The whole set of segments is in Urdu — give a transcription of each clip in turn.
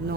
9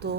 2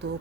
2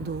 2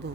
2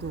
2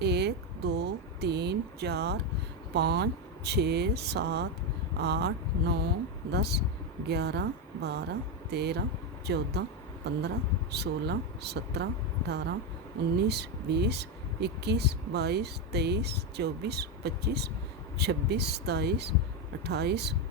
1 2 3 4 5 6 7 8 9 10 11 12 13 14 15 16 17 18 19 20 21 22 23 24 25 26 27 28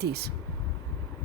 30,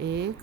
1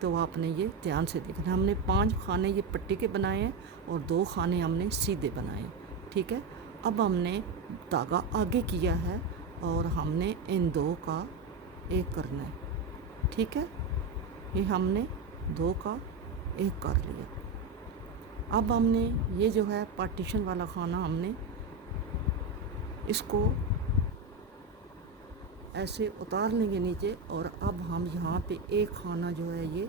تو آپ نے یہ دھیان سے دیکھنا ہے۔ ہم نے 5 کھانے یہ پٹی کے بنائے ہیں اور 2 کھانے ہم نے سیدھے بنائے ہیں، ٹھیک ہے۔ اب ہم نے دھاگا آگے کیا ہے اور ہم نے ان 2 کا 1 کرنا ہے، ٹھیک ہے۔ یہ ہم نے 2 کا 1 کر لیا۔ اب ہم نے یہ جو ہے پارٹیشن والا خانہ ہم نے اس کو ایسے اتار لیں گے نیچے، اور اب ہم یہاں پہ ایک خانہ جو ہے یہ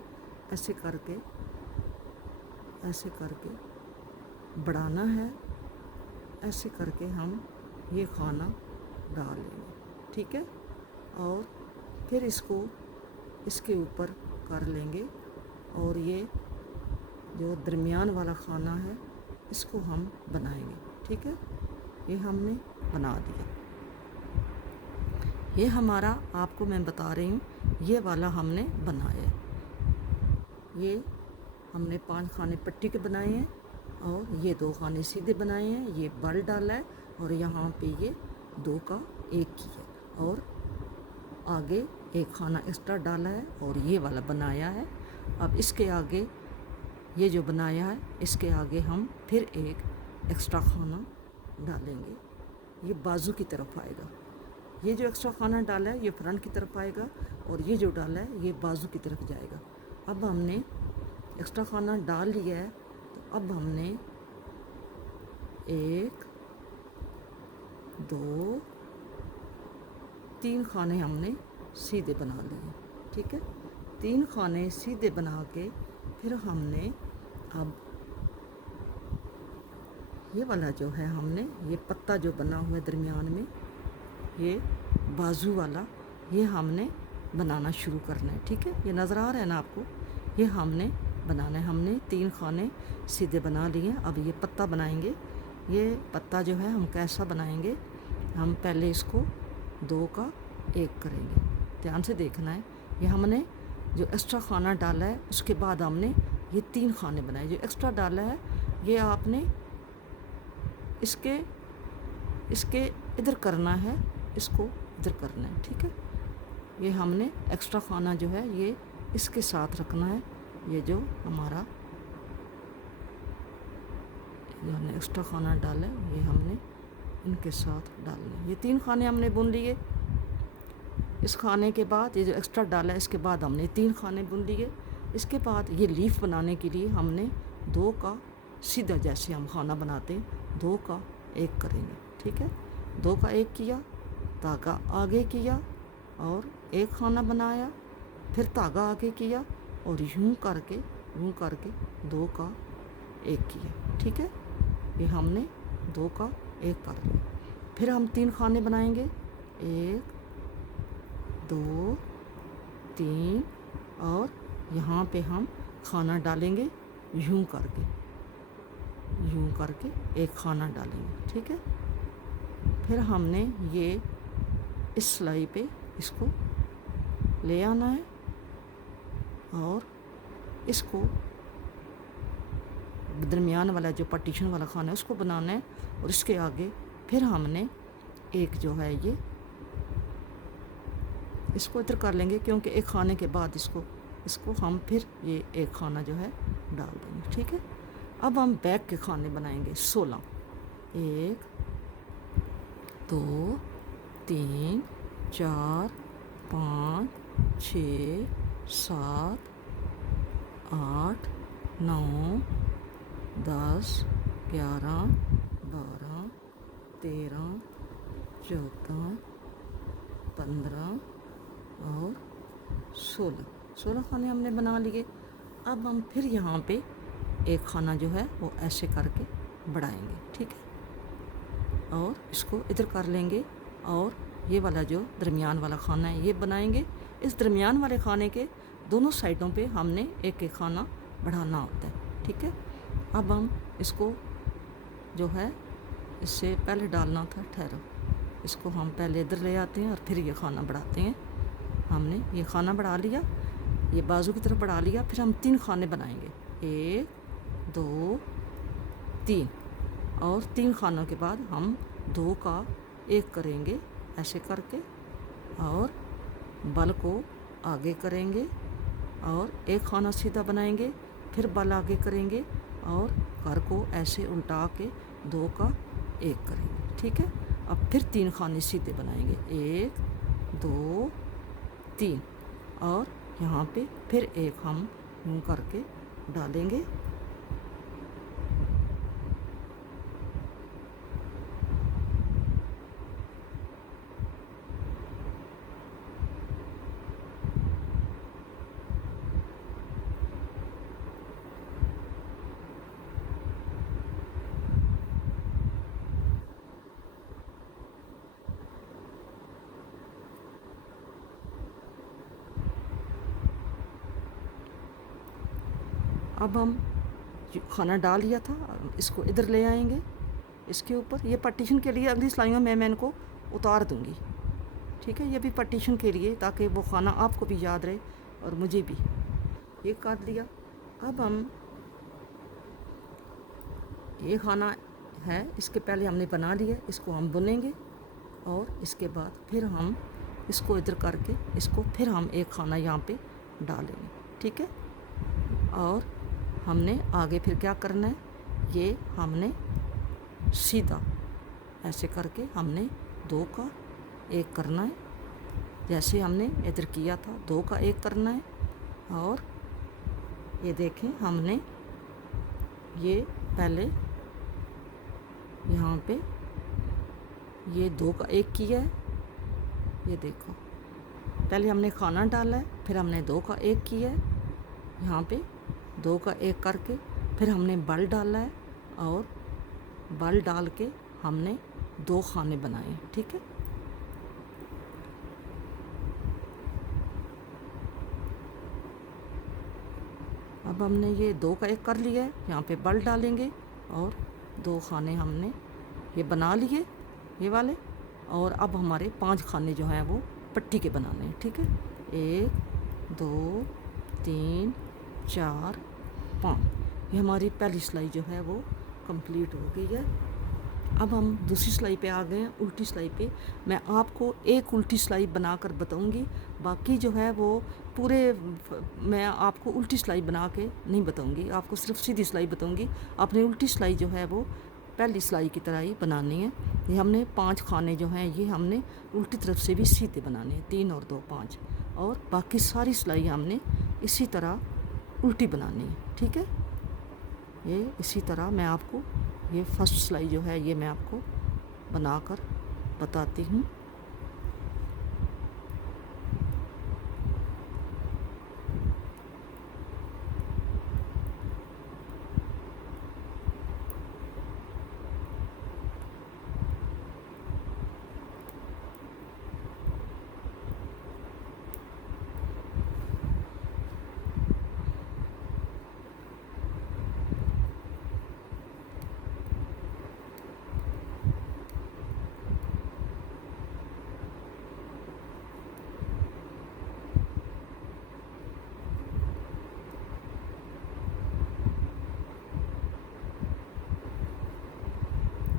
ایسے کر کے بڑھانا ہے، ایسے کر کے ہم یہ خانہ ڈال لیں گے، ٹھیک ہے۔ اور پھر اس کو اس کے اوپر کر لیں گے، اور یہ جو درمیان والا خانہ ہے اس کو ہم بنائیں گے، ٹھیک ہے۔ یہ ہم نے بنا دیا۔ یہ ہمارا، آپ کو میں بتا رہی ہوں، یہ والا ہم نے بنایا ہے۔ یہ ہم نے 5 خانے پٹی کے بنائے ہیں اور یہ 2 خانے سیدھے بنائے ہیں، یہ بل ڈالا ہے اور یہاں پہ یہ 2 کا 1 کیا اور آگے ایک خانہ ایکسٹرا ڈالا ہے اور یہ والا بنایا ہے۔ اب اس کے آگے یہ جو بنایا ہے اس کے آگے ہم پھر ایک ایکسٹرا خانہ ڈالیں گے، یہ بازو کی طرف آئے گا۔ یہ جو ایکسٹرا خانہ ڈالا ہے یہ فرنٹ کی طرف آئے گا اور یہ جو ڈالا ہے یہ بازو کی طرف جائے گا۔ اب ہم نے ایکسٹرا خانہ ڈال لیا ہے، تو اب ہم نے 1 2 3 خانے ہم نے سیدھے بنا لیے، ٹھیک ہے۔ 3 خانے سیدھے بنا کے پھر ہم نے اب یہ والا جو ہے ہم نے یہ پتہ جو بنا ہوا ہے درمیان میں، یہ بازو والا، یہ ہم نے بنانا شروع کرنا ہے، ٹھیک ہے۔ یہ نظر آ رہا ہے نا آپ کو، یہ ہم نے بنانا ہے۔ ہم نے 3 خانے سیدھے بنا لیے، اب یہ پتہ بنائیں گے۔ یہ پتہ جو ہے ہم کیسا بنائیں گے، ہم پہلے اس کو 2 کا 1 کریں گے، دھیان سے دیکھنا ہے۔ یہ ہم نے جو ایکسٹرا خانہ ڈالا ہے اس کے بعد ہم نے یہ 3 خانے بنائے، جو ایکسٹرا ڈالا ہے یہ آپ نے اس کے ادھر کرنا ہے، اس کو ادھر کرنا ہے، ٹھیک ہے۔ یہ ہم نے ایکسٹرا خانہ جو ہے یہ اس کے ساتھ رکھنا ہے، یہ جو ہمارا جو ہم نے ایکسٹرا خانہ ڈالا ہے یہ ہم نے ان کے ساتھ ڈالنا ہے۔ یہ 3 خانے ہم نے بن لیے۔ اس خانے کے بعد یہ جو ایکسٹرا ڈالا ہے اس کے بعد ہم نے 3 خانے بن لیے۔ اس کے بعد یہ لیف بنانے کے لیے ہم نے 2 کا سیدھا، جیسے ہم خانہ بناتے ہیں 2 کا 1 کریں گے، ٹھیک ہے۔ 2 کا 1 کیا، دھاگا آگے کیا اور 1 خانہ بنایا، پھر دھاگا آگے کیا اور یوں کر کے 2 کا 1 کیا، ٹھیک ہے۔ یہ ہم نے 2 کا 1 کر لیا۔ پھر ہم 3 خانے بنائیں گے، 1 2 3، اور یہاں پہ ہم خانہ ڈالیں گے یوں کر کے 1 خانہ ڈالیں گے، ٹھیک ہے۔ پھر ہم نے یہ اس سلائی پہ اس کو لے آنا ہے اور اس کو درمیان والا جو پارٹیشن والا خانہ ہے اس کو بنانا ہے، اور اس کے آگے پھر ہم نے ایک جو ہے یہ اس کو ادھر کر لیں گے، کیونکہ 1 خانے کے بعد اس کو ہم پھر یہ 1 خانہ جو ہے ڈال دیں گے، ٹھیک ہے۔ اب ہم بیک کے خانے بنائیں گے 16، 1 2 3 4 5 6 7 8 9 10 11 12 13 14 15 اور 16 خانے ہم نے بنا لیے۔ اب ہم پھر یہاں پہ 1 خانہ جو ہے وہ ایسے کر کے بڑھائیں گے، ٹھیک ہے، اور اس کو ادھر کر لیں گے، اور یہ والا جو درمیان والا خانہ ہے یہ بنائیں گے۔ اس درمیان والے خانے کے دونوں سائڈوں پہ ہم نے 1 خانہ بڑھانا ہوتا ہے، ٹھیک ہے۔ اب ہم اس کو جو ہے اس سے پہلے ڈالنا تھا، ٹھہرو، اس کو ہم پہلے ادھر لے آتے ہیں اور پھر یہ خانہ بڑھاتے ہیں۔ ہم نے یہ خانہ بڑھا لیا، یہ بازو کی طرف بڑھا لیا، پھر ہم 3 خانے بنائیں گے، 1 2 3، اور 3 خانوں کے بعد ہم 2 کا 1 کریں گے ایسے کر کے، اور بل کو آگے کریں گے اور ایک کھانا سیدھا بنائیں گے، پھر بل آگے کریں گے اور گھر کو ایسے الٹا کے 2 کا 1 کریں گے، ٹھیک ہے۔ اب پھر 3 کھانے سیدھے بنائیں گے، 1 2 3، اور یہاں پہ پھر ایک ہم یوں کر کے ڈالیں گے۔ اب ہم کھانا ڈال لیا تھا، اس کو ادھر لے آئیں گے، اس کے اوپر یہ پارٹیشن کے لیے اگلی سلائیوں میں ان کو اتار دوں گی، ٹھیک ہے۔ یہ بھی پارٹیشن کے لیے تاکہ وہ کھانا آپ کو بھی یاد رہے اور مجھے بھی۔ یہ کاٹ لیا۔ اب ہم یہ کھانا ہے، اس کے پہلے ہم نے بنا لیا، اس کو ہم بنیں گے اور اس کے بعد پھر ہم اس کو ادھر کر کے اس کو پھر ہم ایک کھانا یہاں پہ ڈالیں گے، ٹھیک ہے۔ اور ہم نے آگے پھر کیا کرنا ہے، یہ ہم نے سیدھا ایسے کر کے ہم نے 2 کا 1 کرنا ہے، جیسے ہم نے ادھر کیا تھا 2 کا 1 کرنا ہے۔ اور یہ دیکھیں ہم نے یہ پہلے یہاں پہ یہ 2 کا 1 کیا ہے، یہ دیکھو پہلے ہم نے کھانا ڈالا ہے، پھر ہم نے 2 کا 1 کیا ہے، یہاں پہ 2 کا 1 کر کے پھر ہم نے بل ڈالا ہے اور بل ڈال کے ہم نے 2 کھانے بنائے ہیں، ٹھیک ہے۔ اب ہم نے یہ 2 کا 1 کر لیا ہے، یہاں پہ بل ڈالیں گے اور 2 کھانے ہم نے یہ بنا لیے یہ والے، اور اب ہمارے 5 کھانے جو ہیں وہ پٹی کے بنانے ہیں، ٹھیک ہے۔ 1 2 3 4 5، یہ ہماری پہلی سلائی جو ہے وہ کمپلیٹ ہو گئی ہے۔ اب ہم دوسری سلائی پہ آ گئے ہیں، الٹی سلائی پہ۔ میں آپ کو ایک الٹی سلائی بنا کر بتاؤں گی، باقی جو ہے وہ پورے میں آپ کو الٹی سلائی بنا کے نہیں بتاؤں گی، آپ کو صرف سیدھی سلائی بتاؤں گی۔ آپ نے الٹی سلائی جو ہے وہ پہلی سلائی کی طرح ہی بنانی ہے۔ یہ ہم نے 5 کھانے جو ہیں یہ ہم نے الٹی طرف سے بھی سیدھے بنانے ہیں، 3 اور 2 5، اور باقی ساری سلائی ہم نے اسی طرح الٹی بنانی ہے، ٹھیک ہے۔ یہ اسی طرح میں آپ کو یہ فرسٹ سلائی جو ہے یہ میں آپ کو بنا کر بتاتی ہوں۔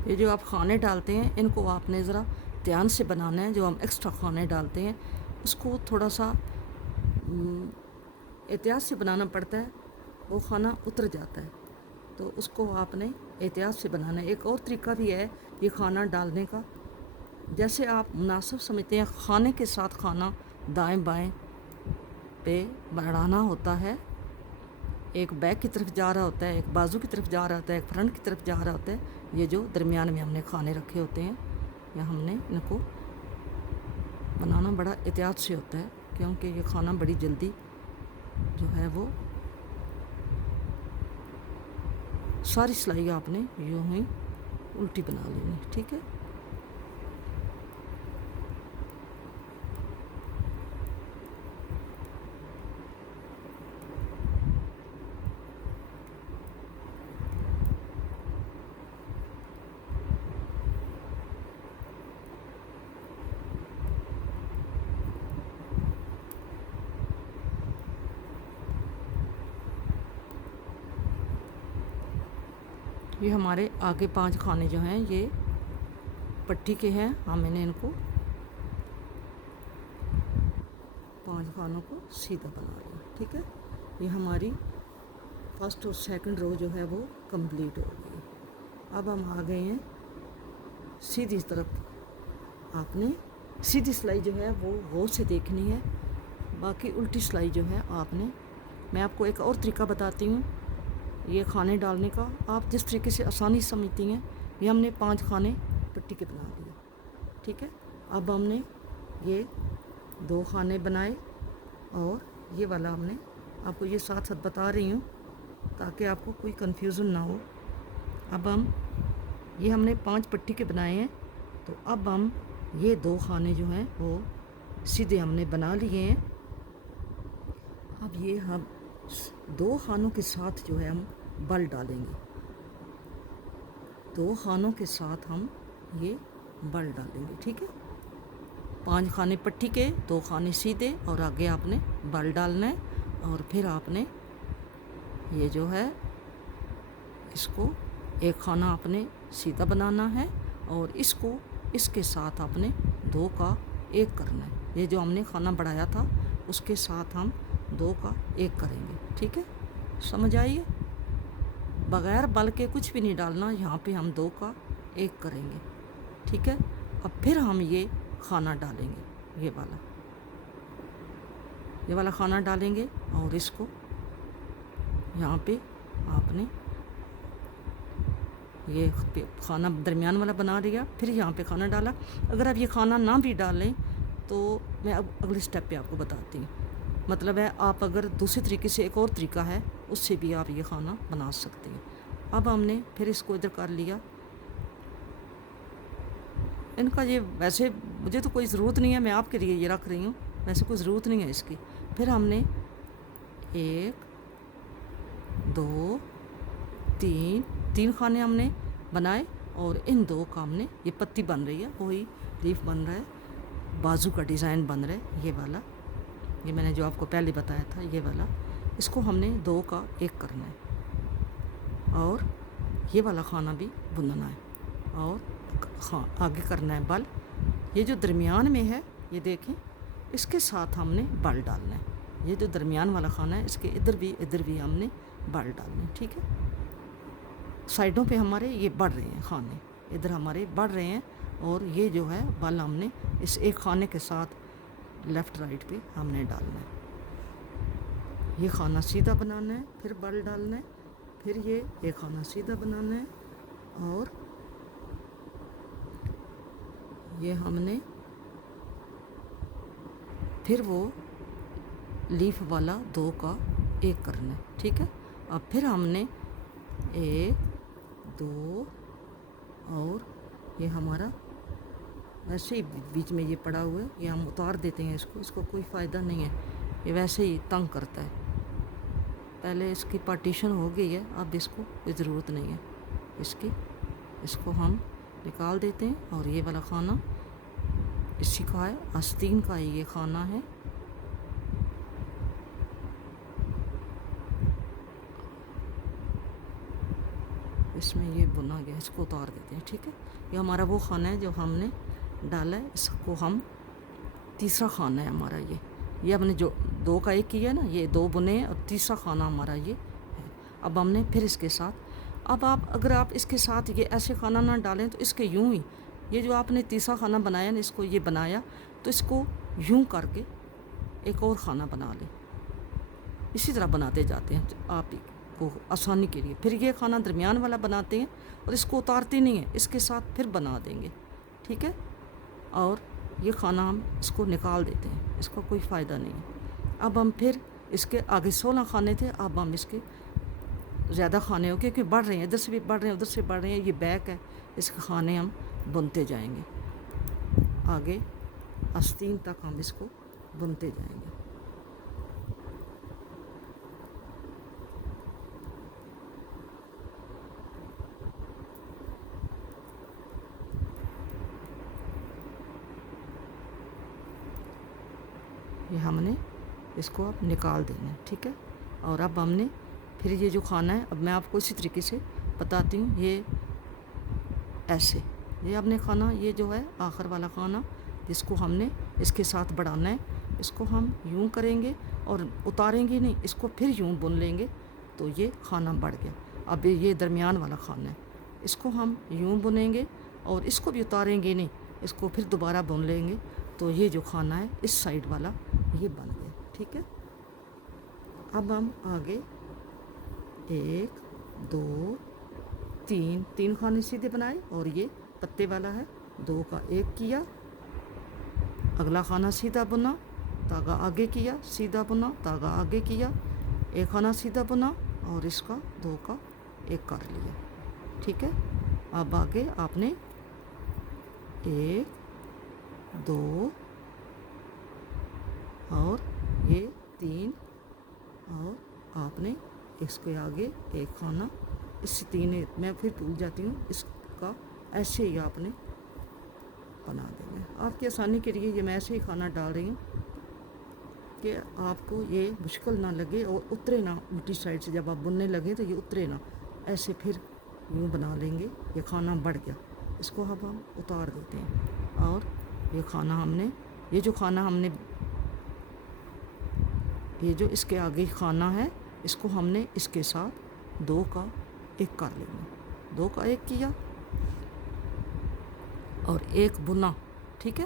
یہ جو آپ کھانے ڈالتے ہیں ان کو آپ نے ذرا دھیان سے بنانا ہے، جو ہم ایکسٹرا کھانے ڈالتے ہیں اس کو تھوڑا سا احتیاط سے بنانا پڑتا ہے، وہ کھانا اتر جاتا ہے، تو اس کو آپ نے احتیاط سے بنانا ہے۔ ایک اور طریقہ بھی ہے یہ کھانا ڈالنے کا، جیسے آپ مناسب سمجھتے ہیں کھانے کے ساتھ کھانا دائیں بائیں پہ بڑھانا ہوتا ہے، ایک بیک کی طرف جا رہا ہوتا ہے، ایک بازو کی طرف جا رہا ہوتا ہے، ایک فرنٹ کی طرف جا رہا ہوتا ہے۔ یہ جو درمیان میں ہم نے کھانے رکھے ہوتے ہیں یا ہم نے ان کو بنانا بڑا احتیاط سے ہوتا ہے، کیونکہ یہ کھانا بڑی جلدی جو ہے وہ ساری سلائی آپ نے یوں ہی الٹی بنا لینی، ٹھیک ہے۔ یہ ہمارے آگے 5 کھانے جو ہیں یہ پٹی کے ہیں، ہم نے ان کو 5 کھانوں کو سیدھا بنا لیا۔ ٹھیک ہے. یہ ہماری فرسٹ اور سیکنڈ رو جو ہے وہ کمپلیٹ ہو گئی. اب ہم آ گئے ہیں سیدھی طرف. آپ نے سیدھی سلائی جو ہے وہ غور سے دیکھنی ہے، باقی الٹی سلائی جو ہے آپ نے، میں آپ کو ایک اور طریقہ بتاتی ہوں یہ کھانے ڈالنے کا. آپ جس طریقے سے آسانی سمجھتی ہیں، یہ ہم نے 5 کھانے پٹی کے بنا دیے. ٹھیک ہے. اب ہم نے یہ 2 کھانے بنائے اور یہ والا ہم نے آپ کو یہ ساتھ ساتھ بتا رہی ہوں تاکہ آپ کو کوئی کنفیوژن نہ ہو. اب یہ ہم نے 5 پٹی کے بنائے ہیں، تو اب ہم یہ 2 کھانے جو ہیں وہ سیدھے ہم نے بنا لیے ہیں. اب یہ ہم 2 خانوں کے ساتھ جو ہے ہم بل ڈالیں گے. 2 خانوں کے ساتھ ہم یہ بل ڈالیں گے. ٹھیک ہے. 5 کھانے پٹی کے، 2 کھانے سیدھے، اور آگے آپ نے بل ڈالنا ہے. اور پھر آپ نے یہ جو ہے اس کو ایک خانہ آپ نے سیدھا بنانا ہے اور اس کو اس کے ساتھ آپ نے 2 کا 1 کرنا ہے. یہ جو ہم نے خانہ بڑھایا تھا اس کے ساتھ ہم 2 کا 1 کریں گے. ٹھیک ہے. سمجھ آئیے؟ بغیر بل کے کچھ بھی نہیں ڈالنا. یہاں پہ ہم 2 کا 1 کریں گے. ٹھیک ہے. اب پھر ہم یہ خانہ ڈالیں گے، یہ والا خانہ ڈالیں گے اور اس کو یہاں پہ آپ نے یہ خانہ درمیان والا بنا لیا، پھر یہاں پہ خانہ ڈالا. اگر آپ یہ خانہ نہ بھی ڈالیں تو میں اب اگلے سٹیپ پہ آپ کو بتاتی ہوں. مطلب ہے آپ اگر دوسری طریقے سے ایک اور طریقہ ہے اس سے بھی آپ یہ خانہ بنا سکتے ہیں. اب ہم نے پھر اس کو ادھر کر لیا. ان کا یہ ویسے مجھے تو کوئی ضرورت نہیں ہے، میں آپ کے لیے یہ رکھ رہی ہوں، ویسے کوئی ضرورت نہیں ہے اس کی. پھر ہم نے 1 2 3 خانے ہم نے بنائے اور ان 2 کا ہم نے یہ پتی بن رہی ہے، وہی لیف بن رہا ہے، بازو کا ڈیزائن بن رہا ہے یہ والا. یہ میں نے جو آپ کو پہلے بتایا تھا یہ والا، اس کو ہم نے 2 کا 1 کرنا ہے اور یہ والا خانہ بھی بننا ہے اور آگے کرنا ہے بل. یہ جو درمیان میں ہے یہ دیکھیں، اس کے ساتھ ہم نے بل ڈالنا ہے. یہ جو درمیان والا خانہ ہے اس کے ادھر بھی ہم نے بل ڈالنے. ٹھیک ہے. سائڈوں پہ ہمارے یہ بڑھ رہے ہیں خانے، ادھر ہمارے بڑھ رہے ہیں اور یہ جو ہے بل ہم نے اس ایک خانے کے ساتھ لیفٹ رائٹ پہ ہم نے ڈالنا ہے. یہ خانہ سیدھا بنانا ہے، پھر بل ڈالنا ہے، پھر یہ ایک خانہ سیدھا بنانا ہے اور یہ ہم نے پھر وہ لیف والا 2 کا 1 کرنا ہے. ٹھیک ہے. اب پھر ہم نے 1 2 اور یہ ہمارا ویسے ہی بیچ میں یہ پڑا ہوا ہے، یہ ہم اتار دیتے ہیں اس کو کوئی فائدہ نہیں ہے، یہ ویسے ہی تنگ کرتا ہے. پہلے اس کی پارٹیشن ہو گئی ہے، اب اس کو کوئی ضرورت نہیں ہے اس کو ہم نکال دیتے ہیں. اور یہ والا خانہ اسی کا ہے، آستین کا یہ خانہ ہے. اس میں یہ بنا گیا، اس کو اتار دیتے ہیں. ٹھیک ہے. یہ ہمارا وہ خانہ ہے جو ہم نے ڈالا ہے، اس کو ہم تیسرا خانہ ہے ہمارا. یہ ہم نے جو 2 کا 1 کیا ہے نا، یہ 2 بنے ہیں اور تیسرا خانہ ہمارا یہ ہے. اب ہم نے پھر اس کے ساتھ اگر آپ اس کے ساتھ یہ ایسے خانہ نہ ڈالیں تو اس کے یوں ہی یہ جو آپ نے تیسرا خانہ بنایا نا، اس کو یہ بنایا تو اس کو یوں کر کے ایک اور خانہ بنا لیں. اسی طرح بناتے جاتے ہیں آپ کو آسانی کے لیے. پھر یہ خانہ درمیان والا بناتے ہیں اور اس کو اتارتے نہیں ہیں، اس کے ساتھ پھر بنا دیں گے. ٹھیک ہے. اور یہ خانہ ہم اس کو نکال دیتے ہیں، اس کا کوئی فائدہ نہیں ہے. اب ہم پھر اس کے آگے 16 خانے تھے، اب ہم اس کے زیادہ خانے ہو کیونکہ بڑھ رہے ہیں، ادھر سے بھی بڑھ رہے ہیں ادھر سے بڑھ رہے ہیں، یہ بیک ہے، اس کے خانے ہم بنتے جائیں گے. آگے آستین تک ہم اس کو بنتے جائیں گے. یہ ہم نے اس کو اب نکال دینا ہے. ٹھیک ہے. اور اب ہم نے پھر یہ جو خانہ ہے، اب میں آپ کو اسی طریقے سے بتاتی ہوں. یہ ایسے یہ ہم نے خانہ، یہ جو ہے آخر والا خانہ جس کو ہم نے اس کے ساتھ بڑھانا ہے، اس کو ہم یوں کریں گے اور اتاریں گے نہیں، اس کو پھر یوں بن لیں گے تو یہ کھانا بڑھ گیا۔ اب یہ درمیان والا کھانا ہے، اس کو ہم یوں بنیں گے اور اس کو بھی اتاریں گے نہیں، اس کو پھر دوبارہ بن لیں گے تو یہ جو کھانا ہے اس سائڈ والا یہ بن گیا، ٹھیک ہے۔ اب ہم آگے 1 2 3 کھانے سیدھے بنائے اور یہ پتے والا ہے 2 کا 1 کیا، اگلا کھانا سیدھا بنا، تاگا آگے کیا، سیدھا بنا، تاگا آگے کیا، ایک کھانا سیدھا بنا اور اس کا 2 کا 1 کر لیا، ٹھیک ہے۔ اب آگے آپ نے 1 2 اور یہ 3 اور آپ نے اس کے آگے ایک کھانا، اس 3 میں پھر بھول جاتی ہوں، اس کا ایسے ہی آپ نے بنا دینا ہے۔ آپ کی آسانی کے لیے یہ میں ایسے ہی کھانا ڈال رہی ہوں کہ آپ کو یہ مشکل نہ لگے اور اترے نہ الٹی سائڈ سے، جب آپ بننے لگیں تو یہ اترے نہ، ایسے پھر یوں بنا لیں گے، یہ کھانا بڑھ گیا، اس کو اب ہم اتار دیتے ہیں۔ اور یہ کھانا ہم نے، یہ جو کھانا ہم نے، یہ جو اس کے آگے کھانا ہے اس کو ہم نے اس کے ساتھ 2 کا 1 کر لینا، 2 کا 1 کیا اور 1 بنا، ٹھیک ہے،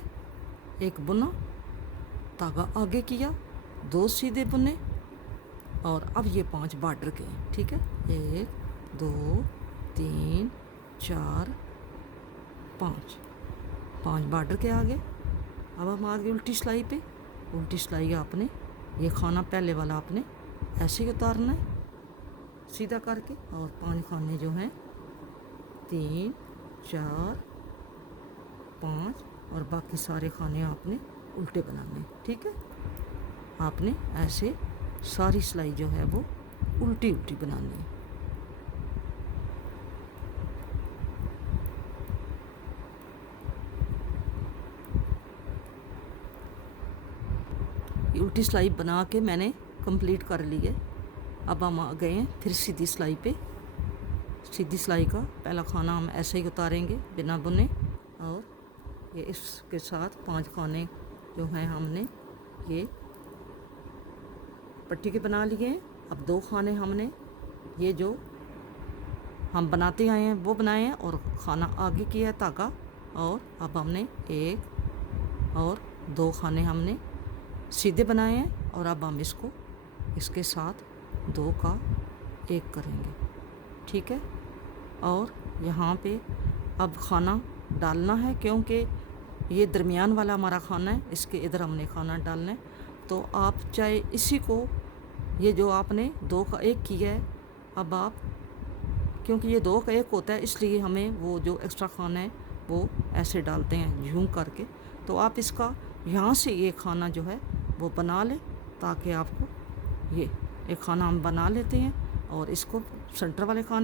1 بنا، تاگا آگے کیا، 2 سیدھے بنے اور اب یہ 5 بارڈر کے ہیں، ٹھیک ہے، 1 2 3 4 5 بارڈر کے آگے۔ اب ہم آگے الٹی سلائی پہ، الٹی سلائی آپ نے یہ کھانا پہلے والا آپ نے ایسے ہی اتارنا ہے سیدھا کر کے، اور 5 کھانے جو ہیں 3 4 5 اور باقی سارے کھانے آپ نے الٹے بنانے ہیں، ٹھیک ہے۔ آپ نے ایسے ساری سلائی جو ہے وہ الٹی الٹی بنانی ہے۔ یہ الٹی سلائی بنا کے میں نے کمپلیٹ کر لی ہے۔ اب ہم آ گئے ہیں پھر سیدھی سلائی پہ۔ سیدھی سلائی کا پہلا کھانا ہم ایسے ہی اتاریں گے بنا بنے، اور یہ اس کے ساتھ 5 کھانے جو ہیں ہم نے یہ پٹی کے بنا لیے ہیں۔ اب 2 کھانے ہم نے یہ جو ہم بناتے آئے ہیں وہ بنائے ہیں اور کھانا آگے کیا ہے تاگا، اور اب ہم نے 1 اور 2 کھانے ہم نے سیدھے بنائے ہیں، اور اب ہم اس کو اس کے ساتھ 2 کا 1 کریں گے، ٹھیک ہے۔ اور یہاں پہ اب کھانا ڈالنا ہے کیونکہ یہ درمیان والا ہمارا کھانا ہے، اس کے ادھر ہم نے کھانا ڈالنا ہے، تو آپ چاہے اسی کو، یہ جو آپ نے 2 کا 1 کیا ہے، اب آپ کیونکہ یہ 2 کا 1 ہوتا ہے اس لیے ہمیں وہ جو ایکسٹرا کھانا ہے وہ ایسے ڈالتے ہیں یوں کر کے، تو آپ اس کا یہاں سے یہ کھانا جو ہے وہ بنا لیں تاکہ آپ کو یہ ایک کھانا ہم بنا لیتے ہیں اور اس کو سینٹر والے کھانے